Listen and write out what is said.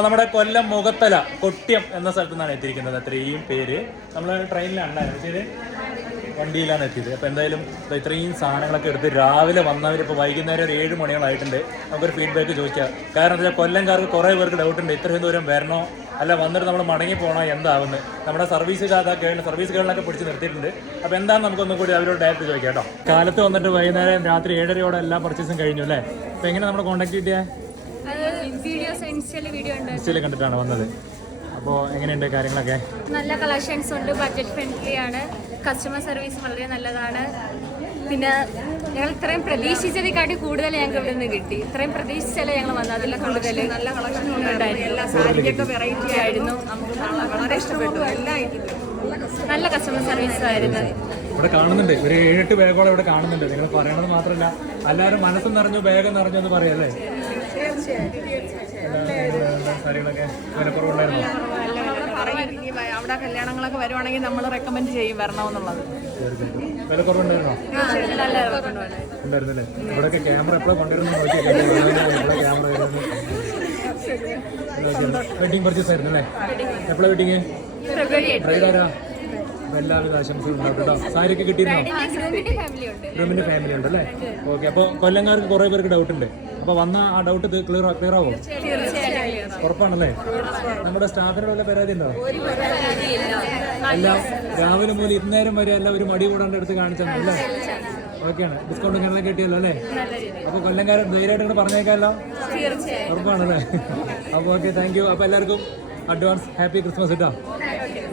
അപ്പോൾ നമ്മുടെ കൊല്ലം മുഖത്തല കൊട്ടിയം എന്ന സ്ഥലത്തു നിന്നാണ് എത്തിയിരിക്കുന്നത്. അത്രയും പേര് നമ്മൾ ട്രെയിനിലാണ് എത്തിയത്, വണ്ടിയിലാണ് എത്തിയത്. അപ്പോൾ എന്തായാലും ഇത്രയും സാധനങ്ങളൊക്കെ എടുത്ത് രാവിലെ വന്നവർ ഇപ്പോൾ വൈകുന്നേരം ഒരു 7 മണിയോളായിട്ടുണ്ട്. നമുക്കൊരു ഫീഡ്ബാക്ക് ചോദിക്കാം. കാരണം എന്താ വെച്ചാൽ കൊല്ലംകാർക്ക് കുറേ പേർക്ക് ഡൗട്ടുണ്ട്, ഇത്രയും ദൂരം വരണോ അല്ല വന്നിട്ട് നമ്മൾ മടങ്ങി പോകണോ എന്താവുന്നത്. നമ്മുടെ സർവീസ് ഗേളിനൊക്കെ പിടിച്ച് നിർത്തിയിട്ടുണ്ട്. അപ്പോൾ എന്താണെന്ന് നമുക്കൊന്നും കൂടി അവരോട് ഡയറക്റ്റ് ചോദിക്കാം കേട്ടോ. കാലത്ത് വന്നിട്ട് വൈകുന്നേരം രാത്രി 7:30 എല്ലാ പർച്ചേസും കഴിഞ്ഞു അല്ലേ? അപ്പോൾ എങ്ങനെ നമ്മൾ കോൺടാക്ട് കിട്ടിയാൽ? ഇൻസ്റ്റയിൽ കണ്ടിട്ടാണ് വന്നത്. അപ്പോൾ എങ്ങനെയുണ്ട് കാര്യങ്ങളൊക്കെ? നല്ല കളക്ഷൻസ് ഉണ്ട്, ബഡ്ജറ്റ് ഫ്രണ്ട്ലി ആണ്, കസ്റ്റമർ സർവീസ് വളരെ നല്ലതാണ്. പിന്നെ ഞങ്ങൾ ഇത്രയും പ്രതീക്ഷിച്ചതിനെക്കാട്ടി കൂടുതൽ ഞങ്ങൾക്ക് ഇവിടെ നിന്ന് കിട്ടി. ഇത്രയും പ്രതീക്ഷിച്ചല്ലേ ഞങ്ങൾ വന്നത്, അതിൽ കൂടുതൽ നല്ല കളക്ഷൻ ഉണ്ടായിരുന്നു. എല്ലാ സാരിയൊക്കെ വെറൈറ്റി ആയിരുന്നു, നമുക്ക് വളരെ ഇഷ്ടപ്പെട്ടു. നല്ല കസ്റ്റമർ സർവീസ് ആയിരുന്നു. ഇവിടെ കാണുന്നുണ്ട് ഒരു 7-8 ബാഗോളം ഇവിടെ കാണുന്നുണ്ട്. നിങ്ങൾ പറയണത് മാത്രമല്ല എല്ലാവരും മനസ്സും നിറഞ്ഞു ബാഗ് നിറഞ്ഞു എന്ന് പറയല്ലേ? സാരികളൊക്കെ വിലക്കുറവുണ്ടായിരുന്നു. അവിടെ കല്യാണങ്ങളൊക്കെ വരുവാണെങ്കിൽ നമ്മൾ റെക്കമെൻഡ് ചെയ്യും വരണമെന്നുള്ളത്. വിലക്കുറവുണ്ടായിരുന്നോ? ഉണ്ടായിരുന്നല്ലേ? ഇവിടെയൊക്കെ ക്യാമറ എപ്പോഴും കൊണ്ടുവരുന്നു നോക്കിയാൽ ക്യാമറ വെഡിങ് പർച്ചേസ് ആയിരുന്നു അല്ലേ? എപ്പോഴാണ് വെഡിങ്? ബ്രൈഡാരാ? എല്ലാവിധ ആശംസകളും ഉണ്ടാവും കേട്ടോ. സാരിയൊക്കെ കിട്ടിയിരുന്നോ? ഗ്രൂമിന്റെ ഫാമിലി ഉണ്ട് അല്ലേ? ഓക്കെ. അപ്പോൾ കൊല്ലംകാർക്ക് കുറേ പേർക്ക് ഡൗട്ട് ഉണ്ട്. അപ്പോൾ വന്ന ആ ഡൗട്ട് ക്ലിയർ ആവോ? ഉറപ്പാണല്ലേ? നമ്മുടെ സ്റ്റാഫിനോട് വല്ല പരാതി ഉണ്ടോ? എല്ലാം രാവിലെ മുതൽ ഇന്നേരം വരെ എല്ലാം ഒരു മടി കൂടാണ്ട് എടുത്ത് കാണിച്ചല്ലേ? ഓക്കെയാണ്. ഡിസ്കൗണ്ട് കാര്യങ്ങളൊക്കെ കിട്ടിയല്ലോ അല്ലേ? അപ്പോൾ കൊല്ലംകാരൻ ധൈര്യമായിട്ട് ഇങ്ങനെ പറഞ്ഞേക്കാമല്ലോ? ഉറപ്പാണല്ലേ? അപ്പോൾ ഓക്കെ, താങ്ക് യു. അപ്പോൾ എല്ലാവർക്കും അഡ്വാൻസ് ഹാപ്പി ക്രിസ്മസ് കേട്ടോ.